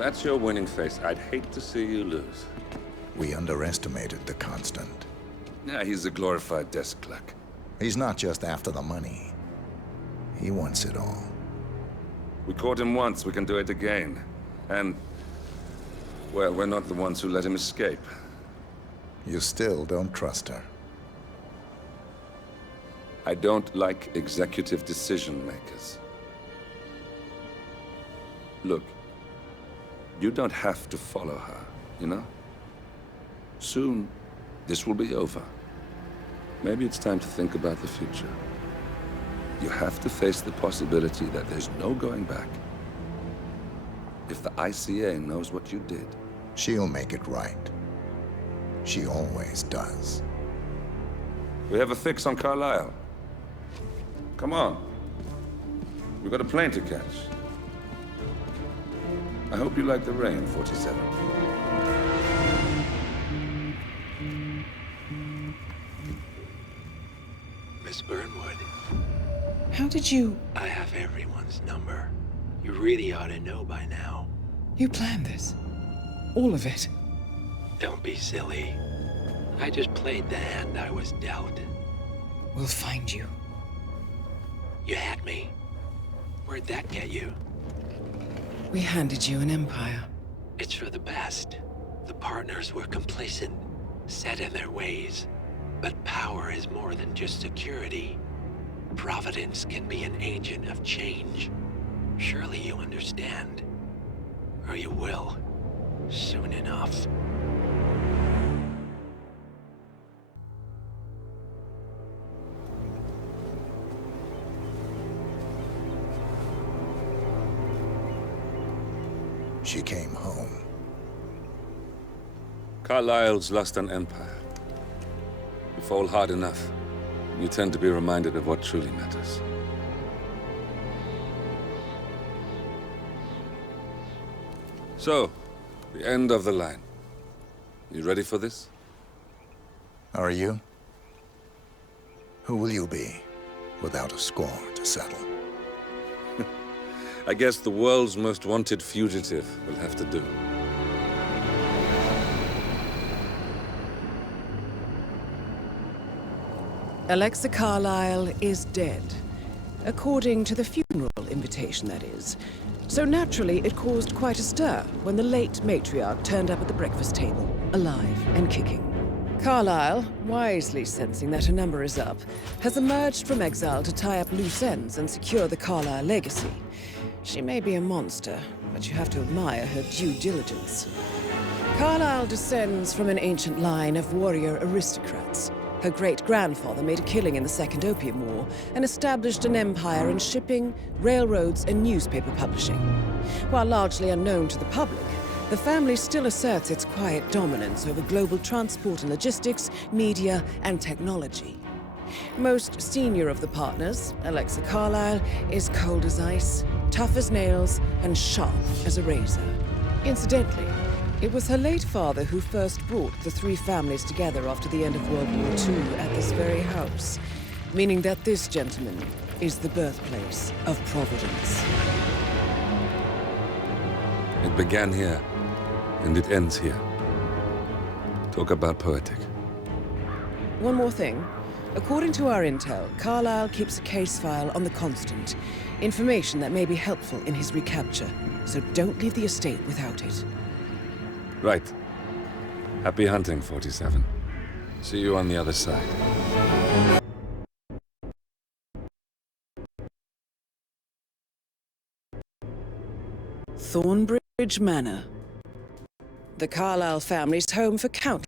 that's your winning face, I'd hate to see you lose. We underestimated the Constant. Yeah, he's a glorified desk clerk. He's not just after the money. He wants it all. We caught him once, we can do it again. And, well, we're not the ones who let him escape. You still don't trust her. I don't like executive decision makers. Look, you don't have to follow her, you know? Soon, this will be over. Maybe it's time to think about the future. You have to face the possibility that there's no going back. If the ICA knows what you did... She'll make it right. She always does. We have a fix on Carlisle. Come on. We've got a plane to catch. I hope you like the rain, 47. Miss Burnwood. How did you... I have everyone's number. You really ought to know by now. You planned this? All of it? Don't be silly. I just played the hand I was dealt. We'll find you. You had me. Where'd that get you? We handed you an empire. It's for the best. The partners were complacent, set in their ways. But power is more than just security. Providence can be an agent of change. Surely you understand. Or you will. Soon enough. She came home. Carlisle's lost an empire. You fall hard enough, you tend to be reminded of what truly matters. So, the end of the line. You ready for this? Are you? Who will you be, without a score to settle? I guess the world's most wanted fugitive will have to do. Alexa Carlisle is dead. According to the funeral invitation, that is. So naturally, it caused quite a stir when the late matriarch turned up at the breakfast table, alive and kicking. Carlisle, wisely sensing that her number is up, has emerged from exile to tie up loose ends and secure the Carlisle legacy. She may be a monster, but you have to admire her due diligence. Carlisle descends from an ancient line of warrior aristocrats. Her great-grandfather made a killing in the Second Opium War and established an empire in shipping, railroads, and newspaper publishing. While largely unknown to the public, the family still asserts its quiet dominance over global transport and logistics, media, and technology. Most senior of the partners, Alexa Carlisle, is cold as ice, tough as nails, and sharp as a razor. Incidentally, it was her late father who first brought the three families together after the end of World War II at this very house, meaning that this gentleman is the birthplace of Providence. It began here, and it ends here. Talk about poetic. One more thing. According to our intel, Carlisle keeps a case file on the Constant. Information that may be helpful in his recapture, so don't leave the estate without it. Right. Happy hunting, 47. See you on the other side. Thornbridge Manor. The Carlisle family's home for countless.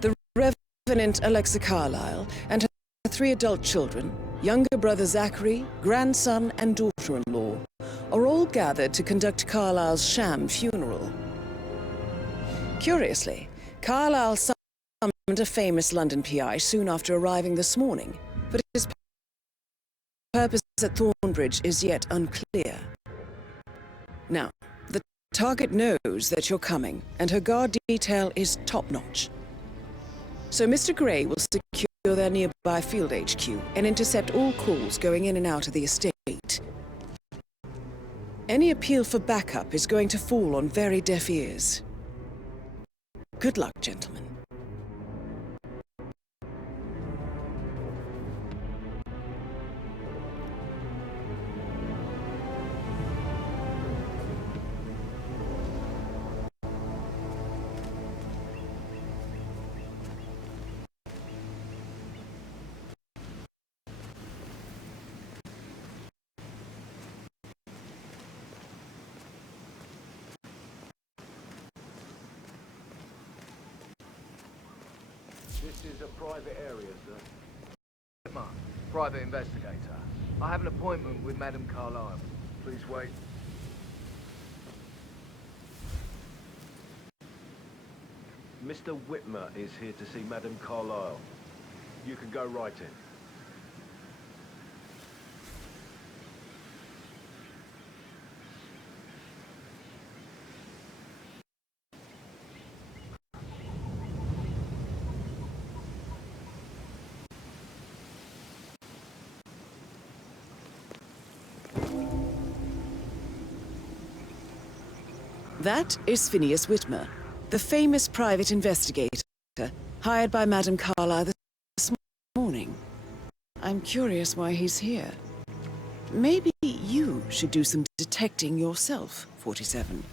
The Revenant Alexa Carlisle and her three adult children, younger brother Zachary, grandson, and daughter-in-law, are all gathered to conduct Carlisle's sham funeral. Curiously, Carlisle summoned a famous London PI soon after arriving this morning, but his purpose at Thornbridge is yet unclear. Now, the target knows that you're coming, and her guard detail is top-notch. So Mr. Gray will secure their nearby field HQ and intercept all calls going in and out of the estate. Any appeal for backup is going to fall on very deaf ears. Good luck, gentlemen. This is a private area, sir. Hitman, private investigator. I have an appointment with Madame Carlisle. Please wait. Mr. Whitmer is here to see Madame Carlisle. You can go right in. That is Phineas Whitmer, the famous private investigator, hired by Madame Carlisle this morning. I'm curious why he's here. Maybe you should do some detecting yourself, 47.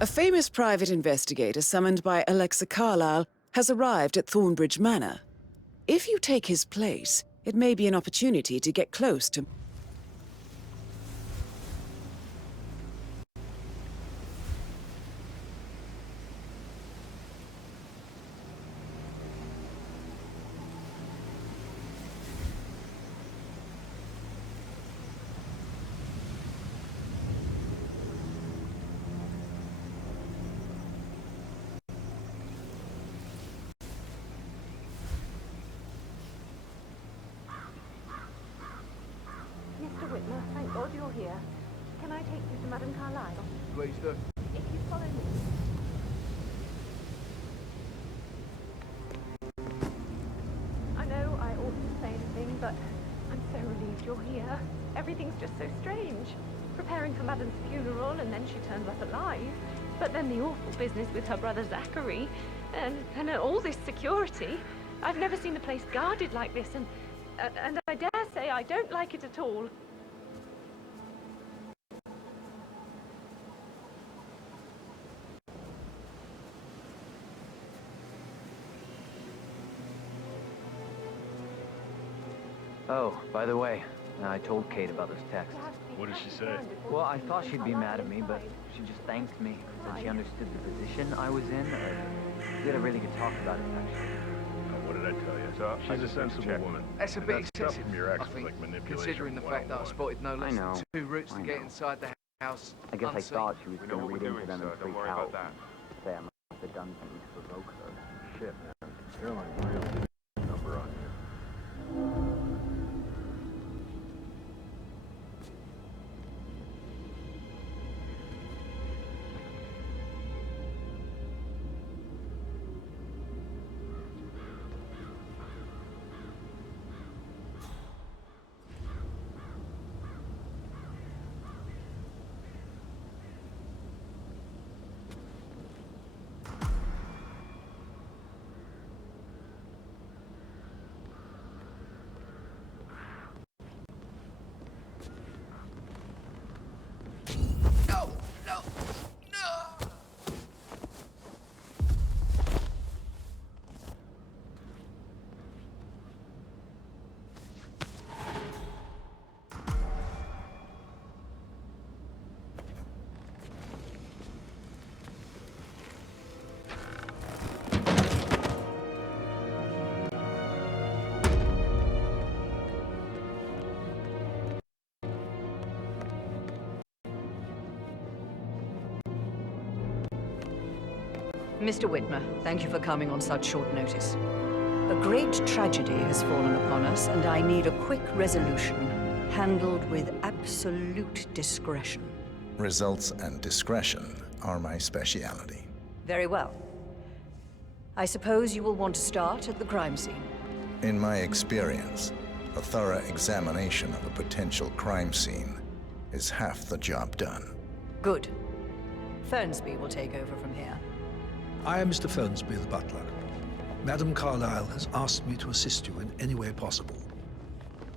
A famous private investigator summoned by Alexa Carlisle has arrived at Thornbridge Manor. If you take his place, it may be an opportunity to get close to... Mr. Whitmer, thank God you're here. Can I take you to Madame Carlisle? Please do. If you follow me. I know I oughtn't to say anything, but I'm so relieved you're here. Everything's just so strange. Preparing for Madame's funeral, and then she turns up alive. But then the awful business with her brother Zachary, and all this security. I've never seen the place guarded like this, and I dare say I don't like it at all. Oh, by the way, I told Kate about this text. What did she say? Well, I thought she'd be mad at me, but she just thanked me. Said she understood the position I was in. We had a really good talk about it, actually. What did I tell you? So she's a sensible woman. That's a And bit that stuff excessive, from your ex I was think, like manipulation considering the fact that I 101. spotted no less know. than 2 routes to I get know. inside the house I guess I unseen. thought she was We know going to what read we're into doing, them and so don't freak worry out. about that. Say I must have done something to provoke her. Shit, man. Caroline really did a number on you. No! No! No! Mr. Whitmer, thank you for coming on such short notice. A great tragedy has fallen upon us, and I need a quick resolution, handled with absolute discretion. Results and discretion are my speciality. Very well. I suppose you will want to start at the crime scene. In my experience, a thorough examination of a potential crime scene is half the job done. Good. Fernsby will take over from here. I am Mr. Fernsby, the butler. Madame Carlisle has asked me to assist you in any way possible.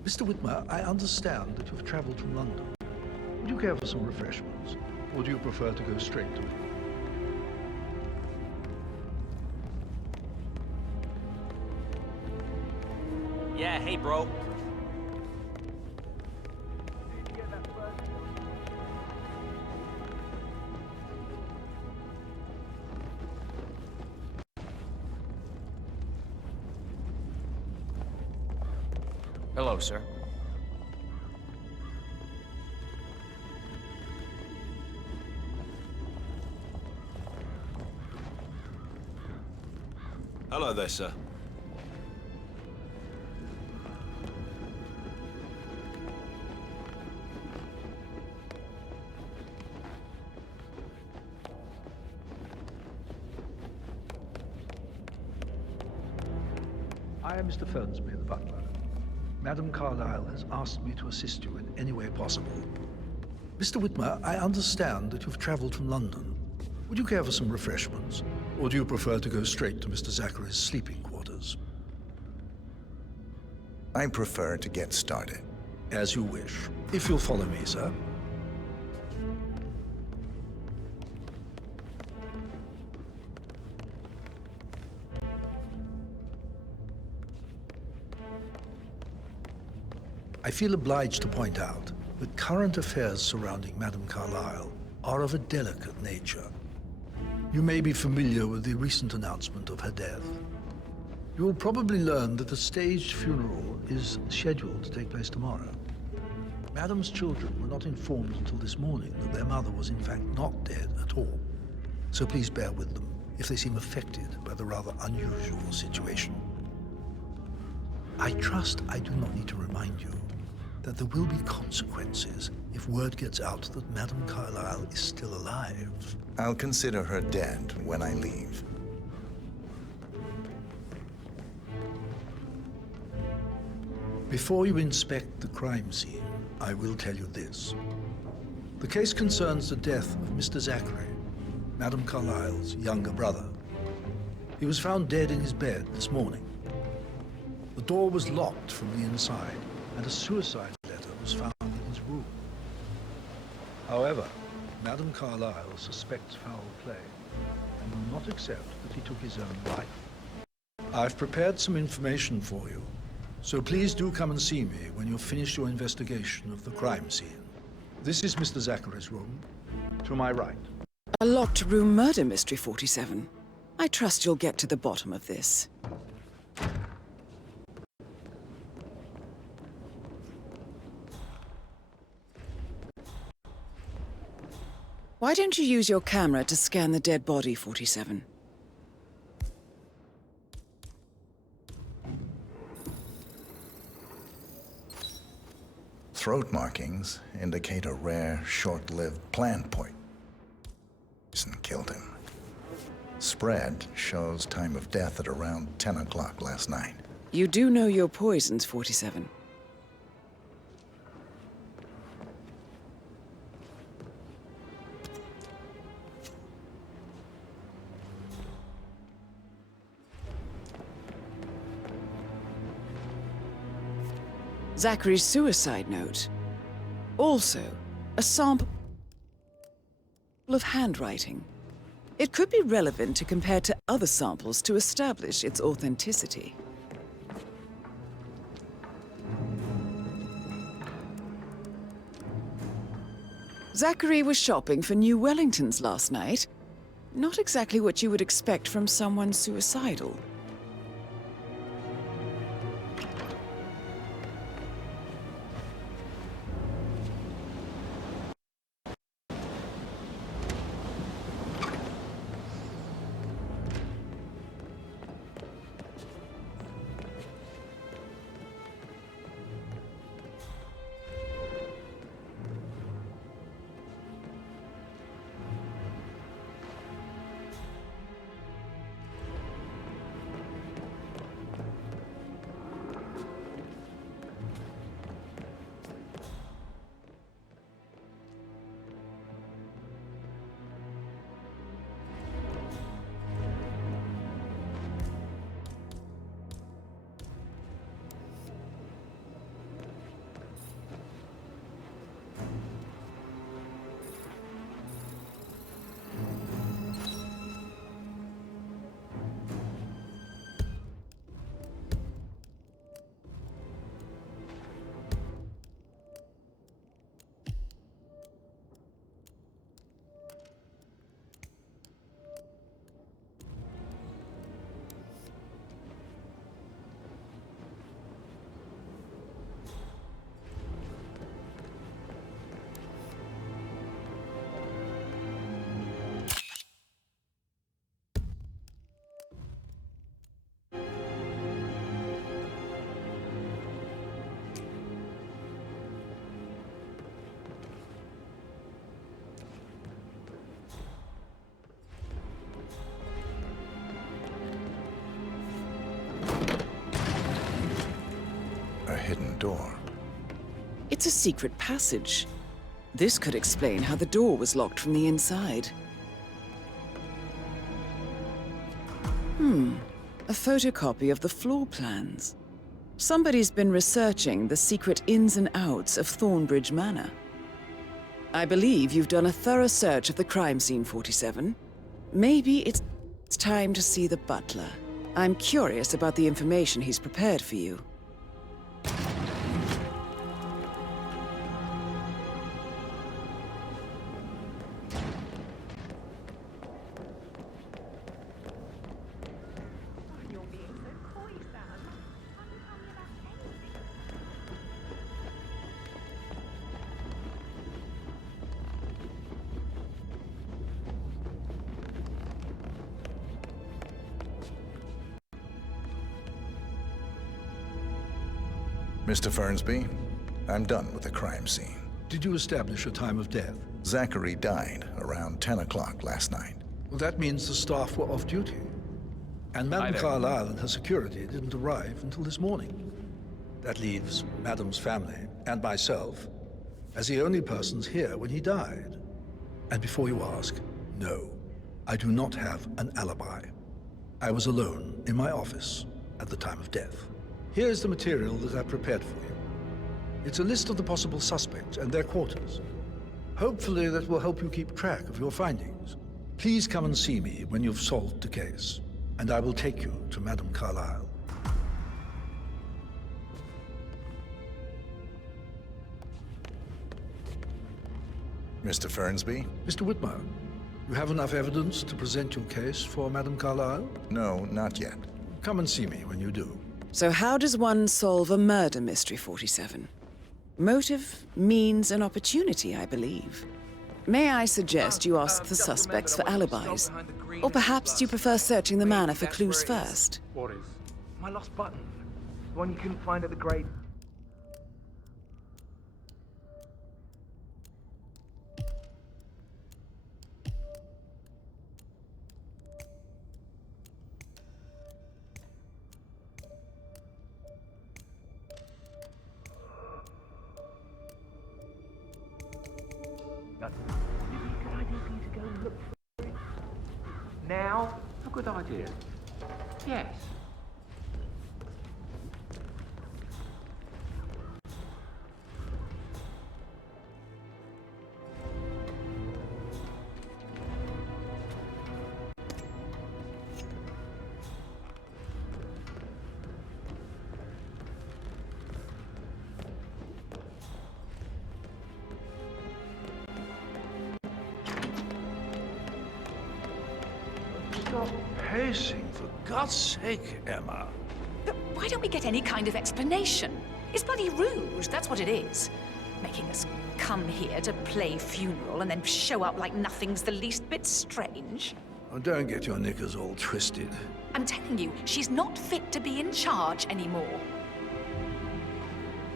Mr. Whitmer, I understand that you've traveled from London. Would you care for some refreshments, or do you prefer to go straight to it? Yeah, hey, bro. Hello, sir. Hello there, sir. I am Mr. Fernsby, the butler. Madame Carlisle has asked me to assist you in any way possible. Mr. Whitmer, I understand that you've traveled from London. Would you care for some refreshments, or do you prefer to go straight to Mr. Zachary's sleeping quarters? I prefer to get started. As you wish. If you'll follow me, sir. I feel obliged to point out that current affairs surrounding Madame Carlisle are of a delicate nature. You may be familiar with the recent announcement of her death. You will probably learn that the staged funeral is scheduled to take place tomorrow. Madame's children were not informed until this morning that their mother was in fact not dead at all. So please bear with them if they seem affected by the rather unusual situation. I trust I do not need to remind you that there will be consequences if word gets out that Madame Carlisle is still alive. I'll consider her dead when I leave. Before you inspect the crime scene, I will tell you this. The case concerns the death of Mr. Zachary, Madame Carlisle's younger brother. He was found dead in his bed this morning. The door was locked from the inside, and a suicide letter was found in his room. However, Madame Carlisle suspects foul play and will not accept that he took his own life. I've prepared some information for you, so please do come and see me when you've finished your investigation of the crime scene. This is Mr. Zachary's room, to my right. A locked room murder mystery, 47. I trust you'll get to the bottom of this. Why don't you use your camera to scan the dead body, 47? Throat markings indicate a rare, short-lived plant poison killed him. Spread shows time of death at around 10 o'clock last night. You do know your poisons, 47. Zachary's suicide note. Also, a sample of handwriting. It could be relevant to compare to other samples to establish its authenticity. Zachary was shopping for New Wellingtons last night. Not exactly what you would expect from someone suicidal. It's a secret passage. This could explain how the door was locked from the inside. A photocopy of the floor plans. Somebody's been researching the secret ins and outs of Thornbridge Manor. I believe you've done a thorough search of the crime scene, 47. Maybe it's time to see the butler. I'm curious about the information he's prepared for you. Mr. Fernsby, I'm done with the crime scene. Did you establish a time of death? Zachary died around 10 o'clock last night. Well, that means the staff were off duty. And Madame Carlisle and her security didn't arrive until this morning. That leaves Madame's family and myself as the only persons here when he died. And before you ask, no, I do not have an alibi. I was alone in my office at the time of death. Here's the material that I prepared for you. It's a list of the possible suspects and their quarters. Hopefully that will help you keep track of your findings. Please come and see me when you've solved the case, and I will take you to Madame Carlisle. Mr. Fernsby? Mr. Whitmer, you have enough evidence to present your case for Madame Carlisle? No, not yet. Come and see me when you do. So how does one solve a murder mystery, 47? Motive, means, and opportunity, I believe. May I suggest you ask the suspects for alibis? Or perhaps you prefer searching the manor for clues first? What is? My lost button. The one you couldn't find at the grave. Now? A good idea. Yes. Stop pacing, for God's sake, Emma. But why don't we get any kind of explanation? It's bloody rude, that's what it is. Making us come here to play funeral and then show up like nothing's the least bit strange. Oh, don't get your knickers all twisted. I'm telling you, she's not fit to be in charge anymore.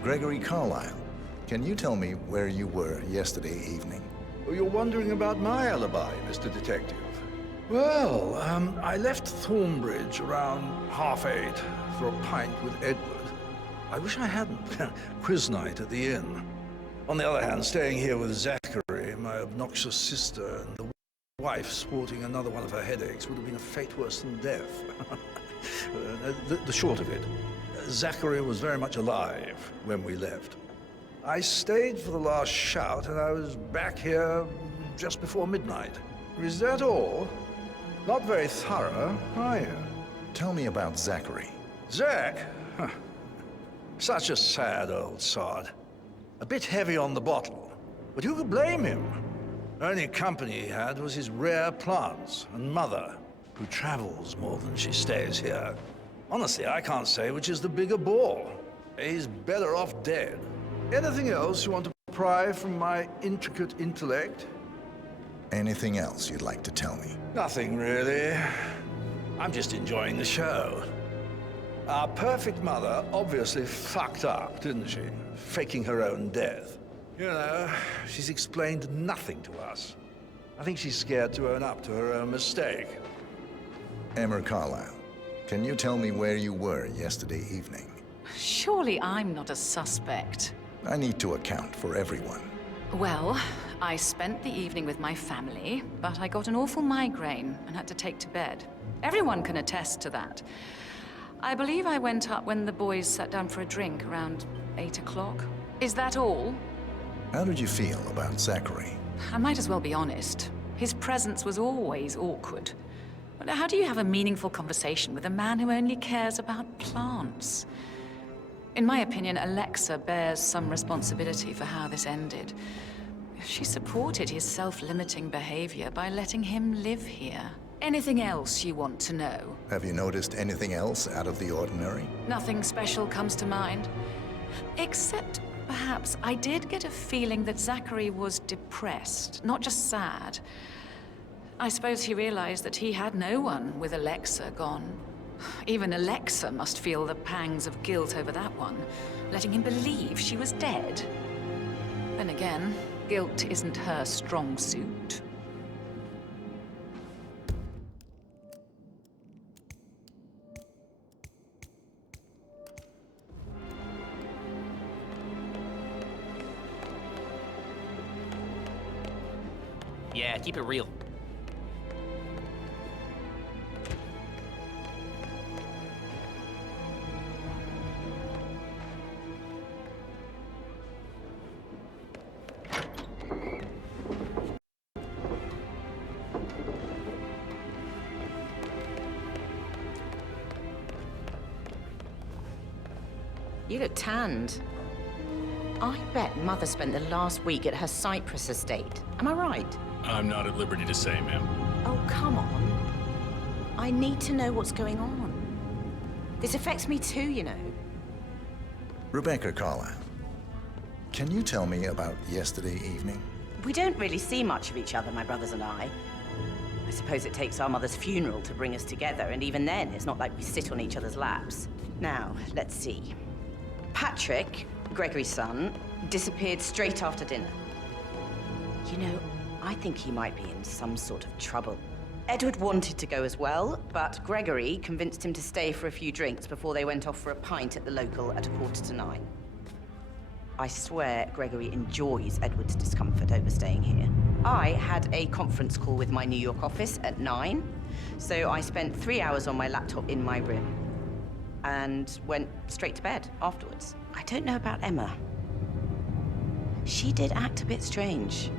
Gregory Carlisle, can you tell me where you were yesterday evening? Oh, you're wondering about my alibi, Mr. Detective. Well, I left Thornbridge around 8:30 for a pint with Edward. I wish I hadn't. Quiz night at the inn. On the other hand, staying here with Zachary, my obnoxious sister, and the wife sporting another one of her headaches would have been a fate worse than death. The short of it, Zachary was very much alive when we left. I stayed for the last shout, and I was back here just before midnight. Is that all? Not very thorough, are you? Tell me about Zachary. Zach? Huh. Such a sad old sod. A bit heavy on the bottle, but who could blame him? Only company he had was his rare plants and mother, who travels more than she stays here. Honestly, I can't say which is the bigger bore. He's better off dead. Anything else you want to pry from my intricate intellect? Anything else you'd like to tell me? Nothing, really. I'm just enjoying the show. Our perfect mother obviously fucked up, didn't she? Faking her own death. You know, she's explained nothing to us. I think she's scared to own up to her own mistake. Emma Carlisle, can you tell me where you were yesterday evening? Surely I'm not a suspect. I need to account for everyone. Well, I spent the evening with my family, but I got an awful migraine and had to take to bed. Everyone can attest to that. I believe I went up when the boys sat down for a drink around 8 o'clock. Is that all? How did you feel about Zachary? I might as well be honest. His presence was always awkward. But how do you have a meaningful conversation with a man who only cares about plants? In my opinion, Alexa bears some responsibility for how this ended. She supported his self-limiting behavior by letting him live here. Anything else you want to know? Have you noticed anything else out of the ordinary? Nothing special comes to mind. Except, perhaps, I did get a feeling that Zachary was depressed, not just sad. I suppose he realized that he had no one with Alexa gone. Even Alexa must feel the pangs of guilt over that one, letting him believe she was dead. Then again, guilt isn't her strong suit. Yeah, keep it real. You look tanned. I bet Mother spent the last week at her Cyprus estate. Am I right? I'm not at liberty to say, ma'am. Oh, come on. I need to know what's going on. This affects me too, you know. Rebecca Carlisle, can you tell me about yesterday evening? We don't really see much of each other, my brothers and I. I suppose it takes our mother's funeral to bring us together, and even then, it's not like we sit on each other's laps. Now, let's see. Patrick, Gregory's son, disappeared straight after dinner. You know, I think he might be in some sort of trouble. Edward wanted to go as well, but Gregory convinced him to stay for a few drinks before they went off for a pint at the local at 8:45. I swear Gregory enjoys Edward's discomfort over staying here. I had a conference call with my New York office at 9, so I spent 3 hours on my laptop in my room and went straight to bed afterwards. I don't know about Emma. She did act a bit strange.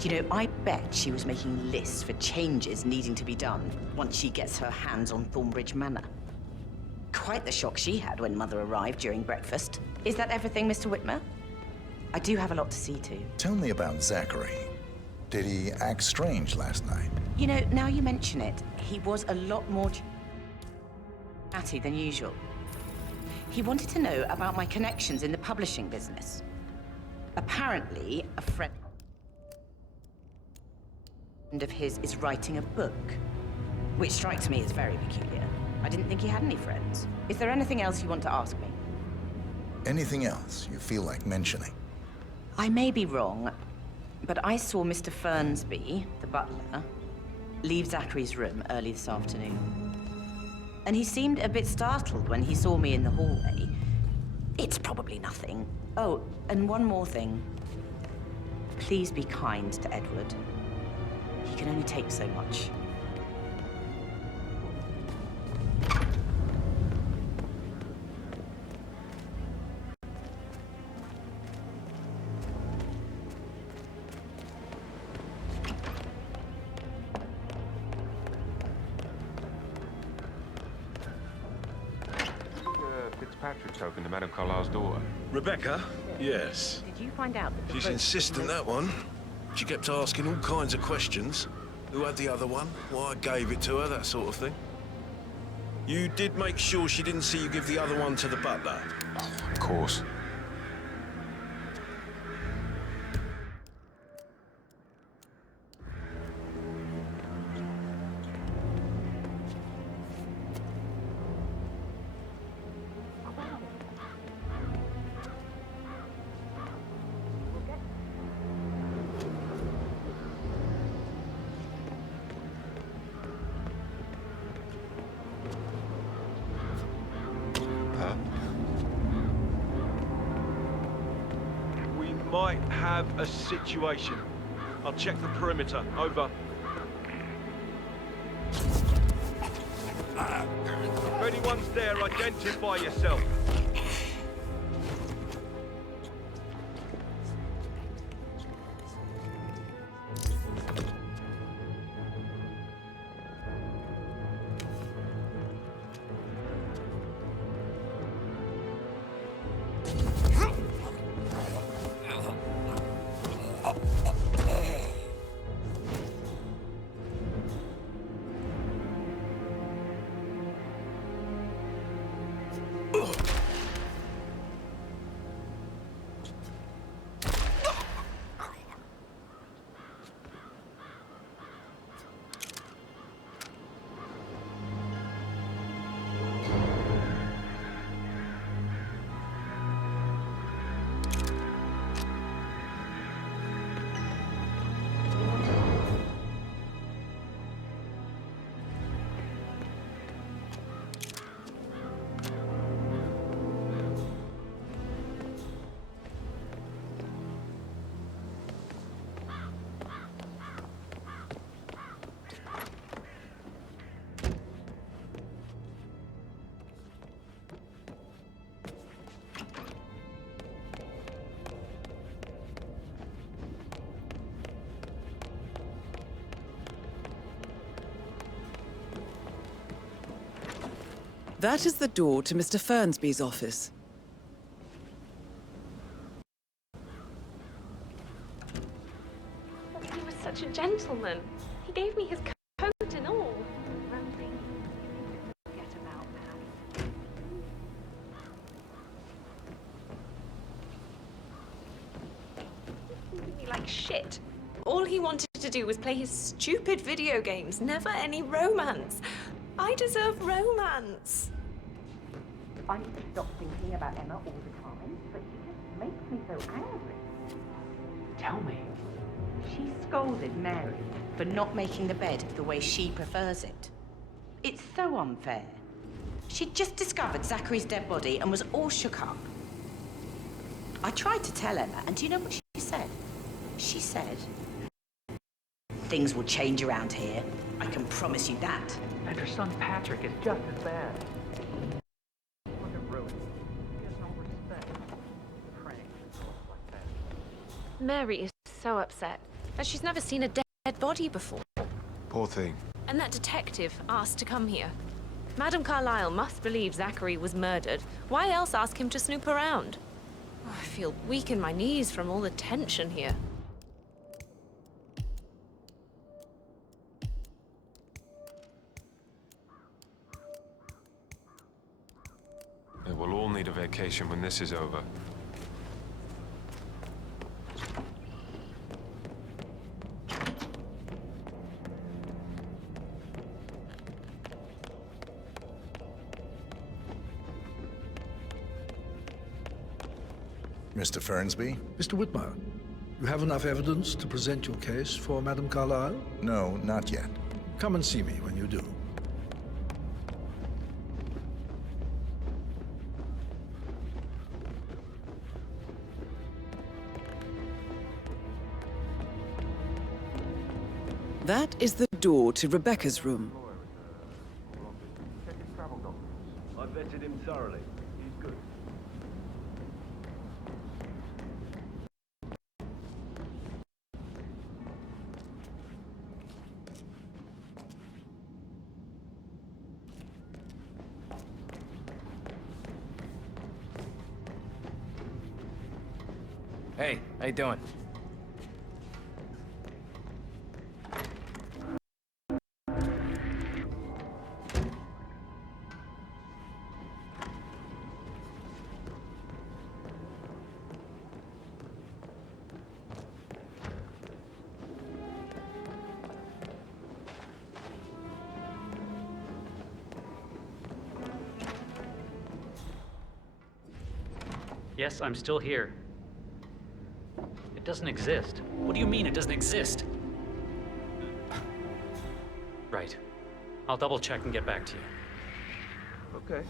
You know, I bet she was making lists for changes needing to be done once she gets her hands on Thornbridge Manor. Quite the shock she had when Mother arrived during breakfast. Is that everything, Mr. Whitmer? I do have a lot to see to. Tell me about Zachary. Did he act strange last night? You know, now you mention it, he was a lot more chatty than usual. He wanted to know about my connections in the publishing business. Apparently, a friend of his is writing a book, which strikes me as very peculiar. I didn't think he had any friends. Is there anything else you want to ask me? Anything else you feel like mentioning? I may be wrong, but I saw Mr. Fernsby, the butler, leave Zachary's room early this afternoon. And he seemed a bit startled when he saw me in the hallway. It's probably nothing. Oh, and one more thing. Please be kind to Edward. He can only take so much. Fitzpatrick token to Madame Carlisle's daughter. Rebecca? Yes. Did you find out that She's insistent, that one. She kept asking all kinds of questions. Who had the other one? Why I gave it to her, that sort of thing. You did make sure she didn't see you give the other one to the butler? Of course. might have a situation. I'll check the perimeter. Over. If anyone's there, identify yourself. That is the door to Mr. Fernsby's office. He was such a gentleman. He gave me his coat and all. Forget about that. He treated me like shit. All he wanted to do was play his stupid video games, never any romance. I deserve romance. I need to stop thinking about Emma all the time, but she just makes me so angry. Tell me. She scolded Mary for not making the bed the way she prefers it. It's so unfair. She'd just discovered Zachary's dead body and was all shook up. I tried to tell Emma, and do you know what she said? She said, "Things will change around here. I can promise you that." And her son Patrick is just as bad. Look at Ruin. He has no respect. Praying for girls like that. Mary is so upset, and she's never seen a dead body before. Poor thing. And that detective asked to come here. Madame Carlisle must believe Zachary was murdered. Why else ask him to snoop around? Oh, I feel weak in my knees from all the tension here. Yeah, we'll all need a vacation when this is over. Mr. Fernsby? Mr. Whitmer, you have enough evidence to present your case for Madame Carlisle? No, not yet. Come and see me when you do. That is the door to Rebecca's room. Check his travel documents. I vetted him thoroughly. He's good. Hey, how you doing? Yes, I'm still here. It doesn't exist. What do you mean it doesn't exist? Right. I'll double check and get back to you. Okay.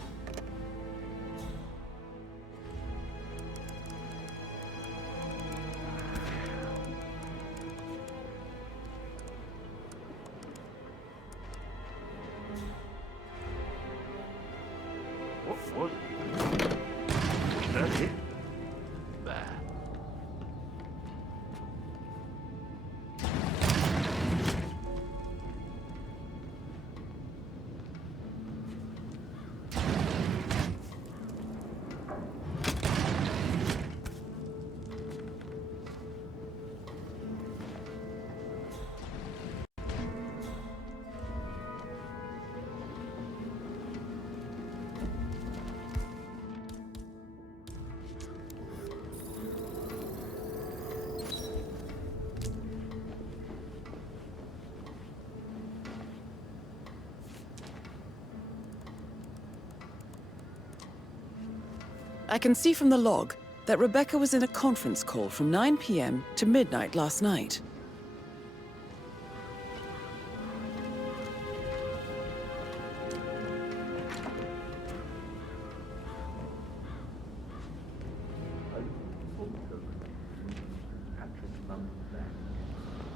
I can see from the log that Rebecca was in a conference call from 9 p.m. to midnight last night.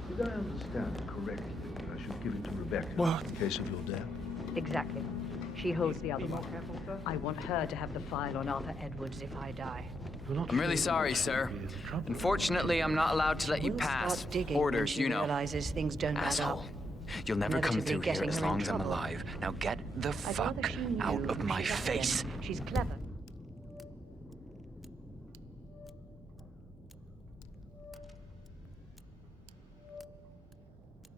Did I understand correctly that I should give it to Rebecca in case of your death? Exactly. She holds the other one. I want her to have the file on Arthur Edwards if I die. I'm really sorry, sir. Unfortunately, I'm not allowed to let you pass. Orders, you know. Realizes things don't add Asshole. up. You'll never come Inevitably through here getting as her in long as I'm trouble. alive. Now get the I'd rather fuck she knew out of my she's up face. again. She's clever.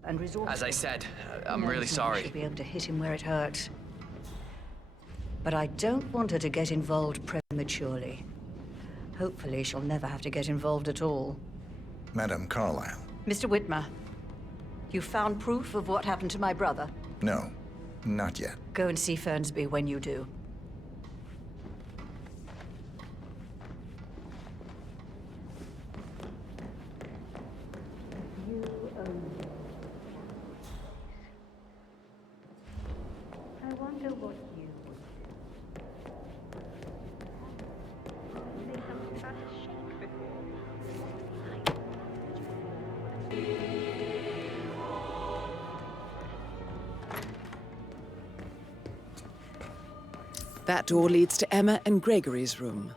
And resourceful. As I said, I'm Knows really when sorry. She'll be able to hit him where it hurts. But I don't want her to get involved prematurely. Hopefully, she'll never have to get involved at all. Madam Carlisle. Mr. Whitmer, you found proof of what happened to my brother? No, not yet. Go and see Fernsby when you do. I wonder what you would do. Say something about a shake before. That door leads to Emma and Gregory's room.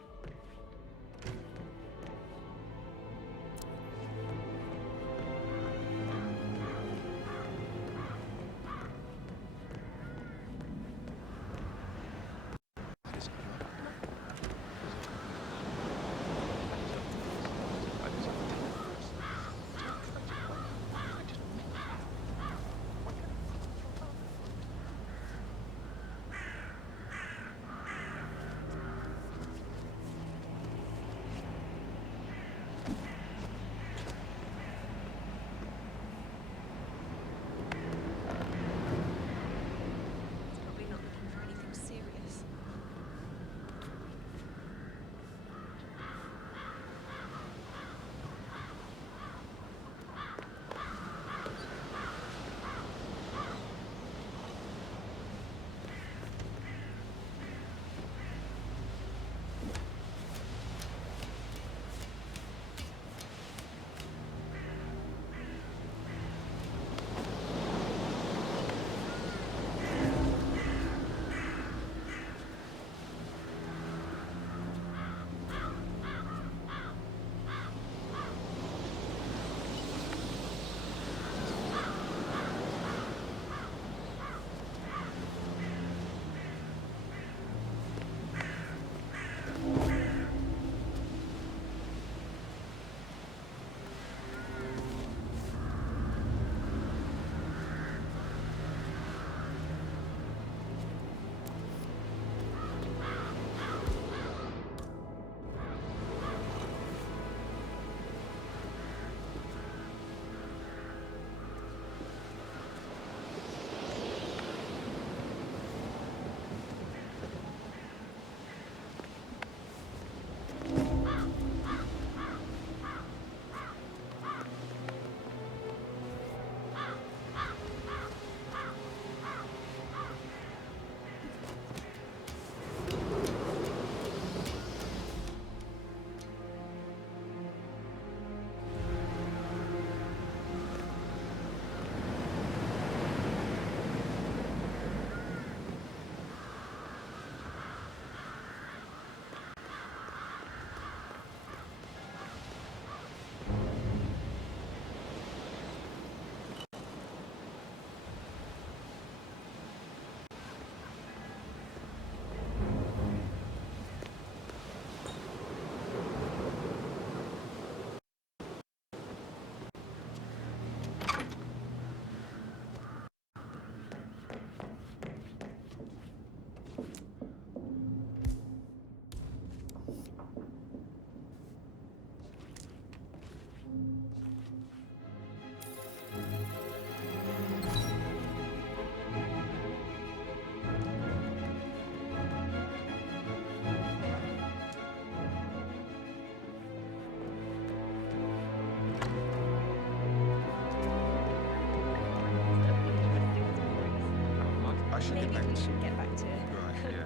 should maybe get back we to should get back to it. Right, yeah.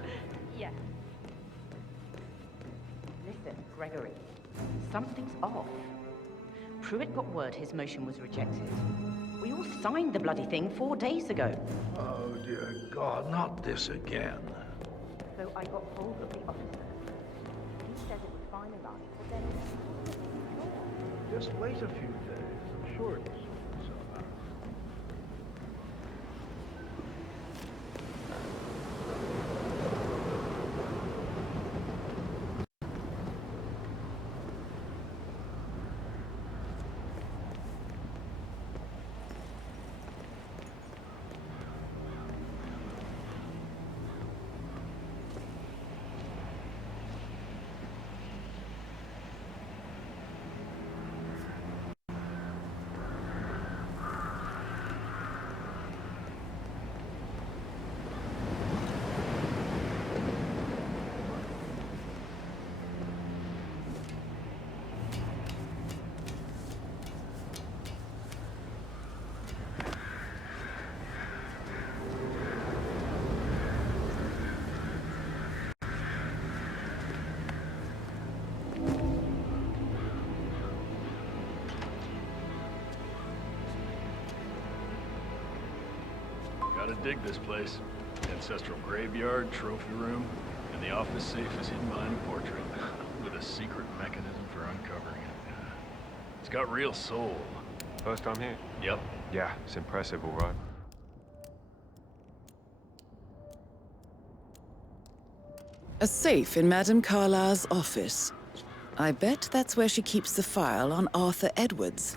Yeah. Listen, Gregory, something's off. Pruitt got word his motion was rejected. We all signed the bloody thing 4 days ago. Oh, dear God, not this again. So I got hold of the officer. He said it was finalized, but then... Just wait a few days. I'm sure it will sort itself out. Gotta dig this place. Ancestral graveyard, trophy room, and the office safe is hidden behind a portrait, with a secret mechanism for uncovering it. It's got real soul. First time here? Yep. Yeah, it's impressive, all right. A safe in Madame Carlisle's office. I bet that's where she keeps the file on Arthur Edwards.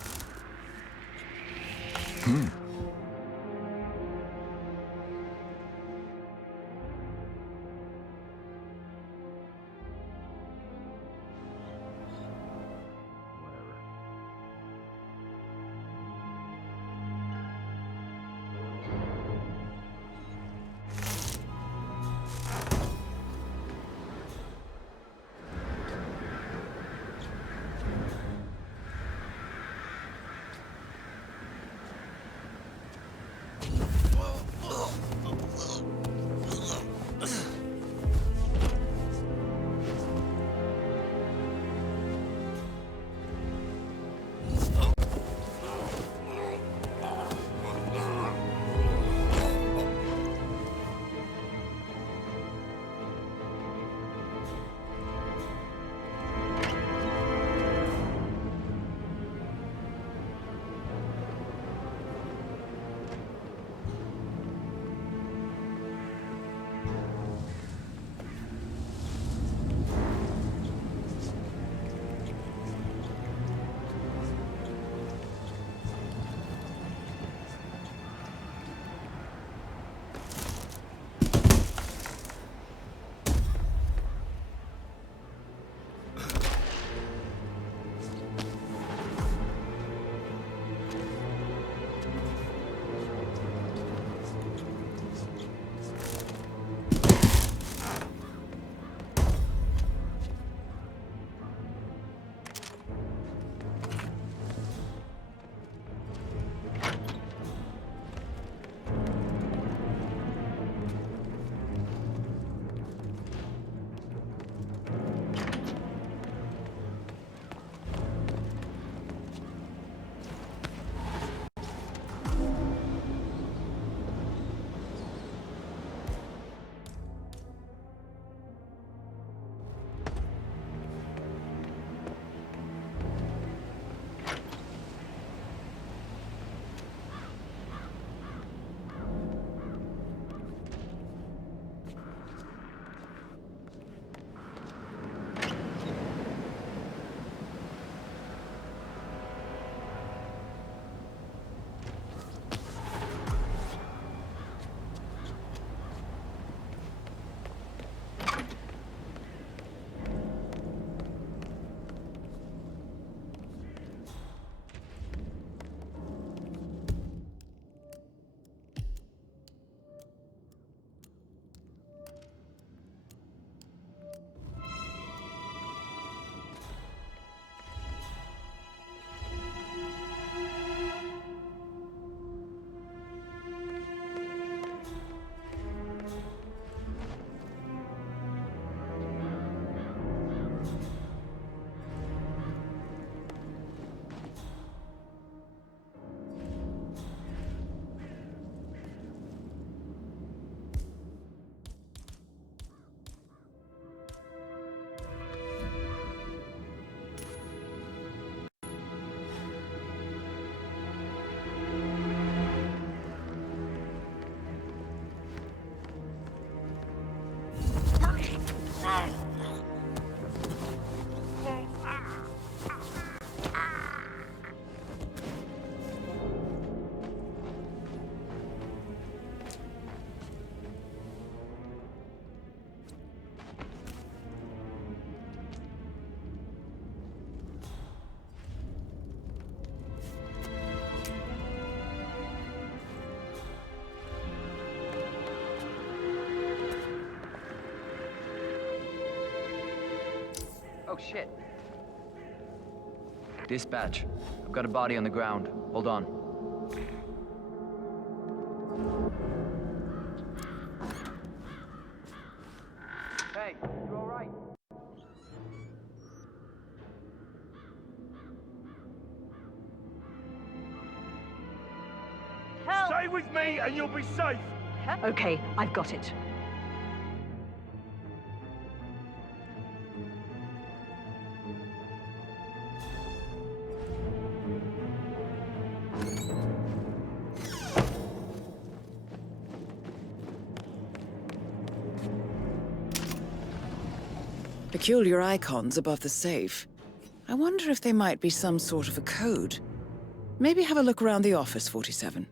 shit. Dispatch. I've got a body on the ground. Hold on. Hey, you alright? Help! Stay with me and you'll be safe! Okay, I've got it. Peculiar icons above the safe. I wonder if they might be some sort of a code. Maybe have a look around the office, 47.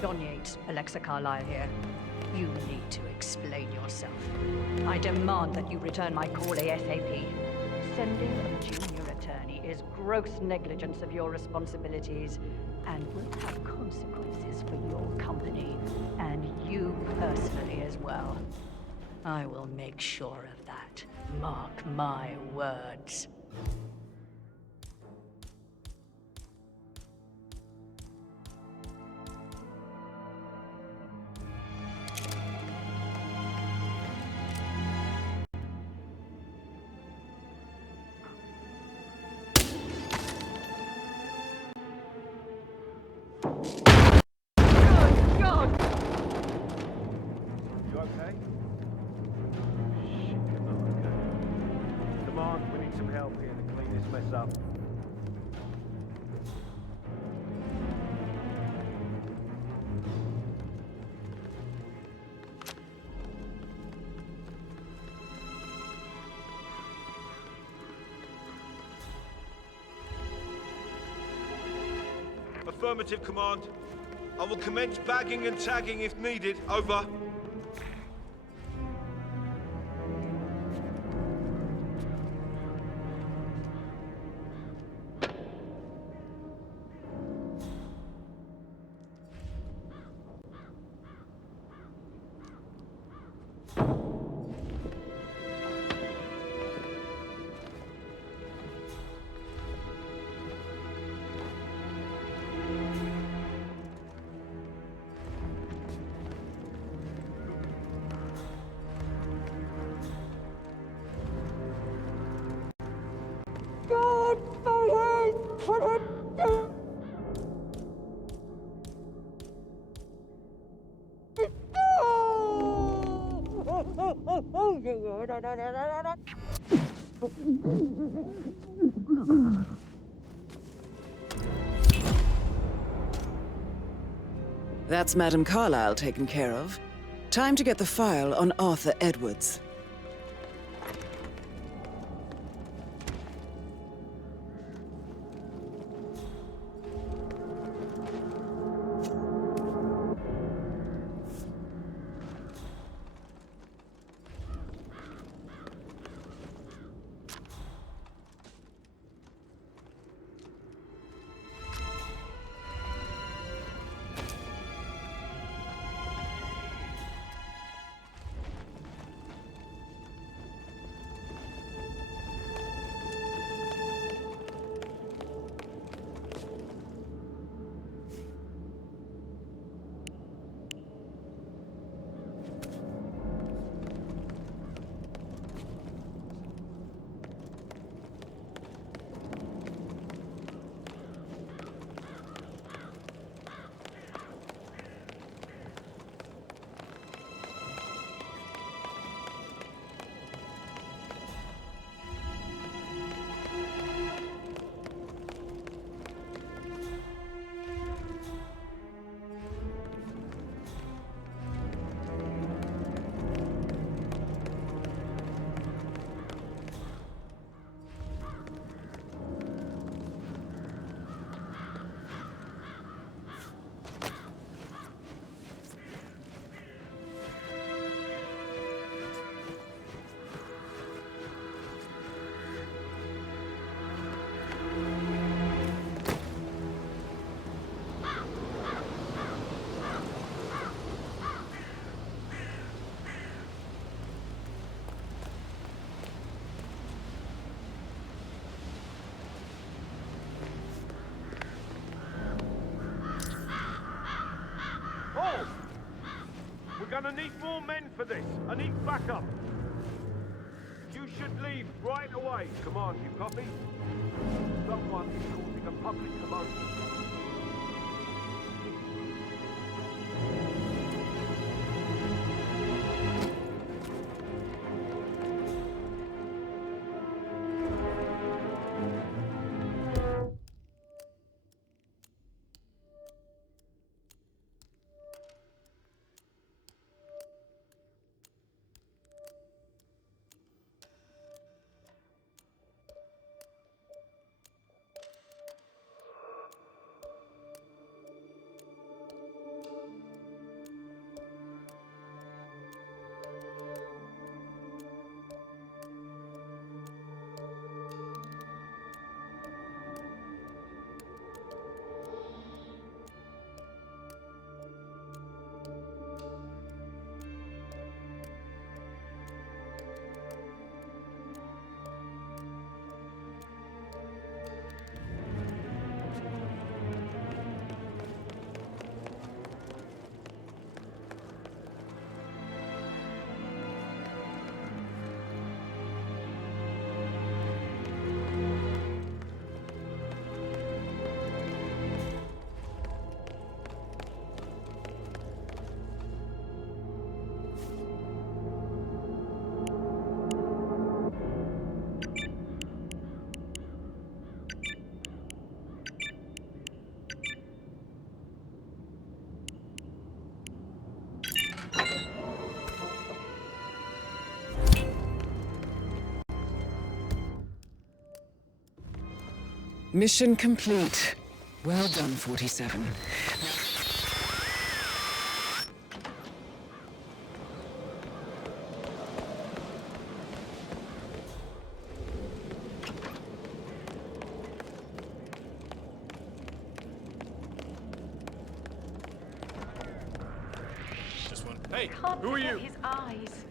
John Yates, Alexa Carlisle here. You need to explain yourself. I demand that you return my call ASAP. Sending a junior attorney is gross negligence of your responsibilities and will have consequences for your company and you personally as well. I will make sure of that. Mark my words. You okay? Shit, not okay. Command, we need some help here to clean this mess up. Affirmative, Command. I will commence bagging and tagging if needed. Over. That's Madame Carlisle taken care of. Time to get the file on Arthur Edwards. gonna need more men for this. I need backup. You should leave right away. Come on, you copy? Someone is causing a public commotion. Mission complete. Well done, 47. This one. Hey, Can't who are forget you? His eyes.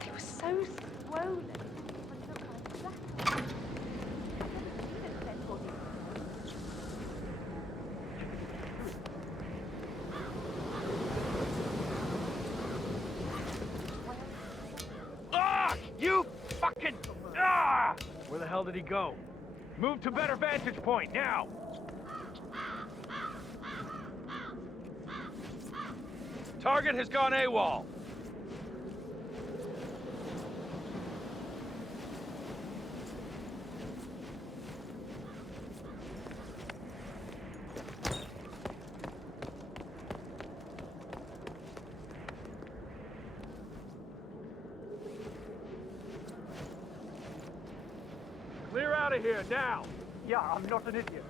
They were so swollen. You fucking... Ah! Where the hell did he go? Move to better vantage point, now! Target has gone AWOL. Clear out of here, now! Yeah, I'm not an idiot.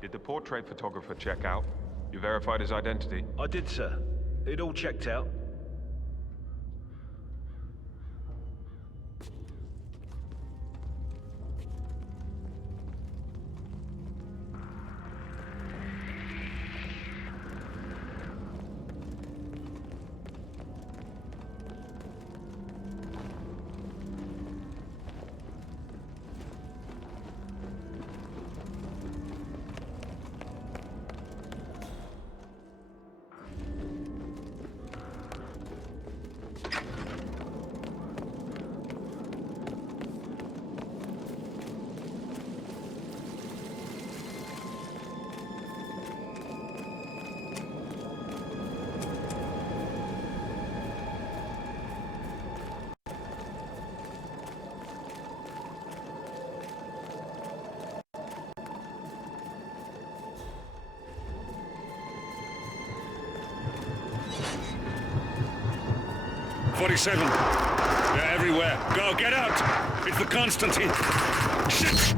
Did the portrait photographer check out? You verified his identity? I did, sir. It all checked out. They're everywhere. Go, get out! It's the Constantine. Shit!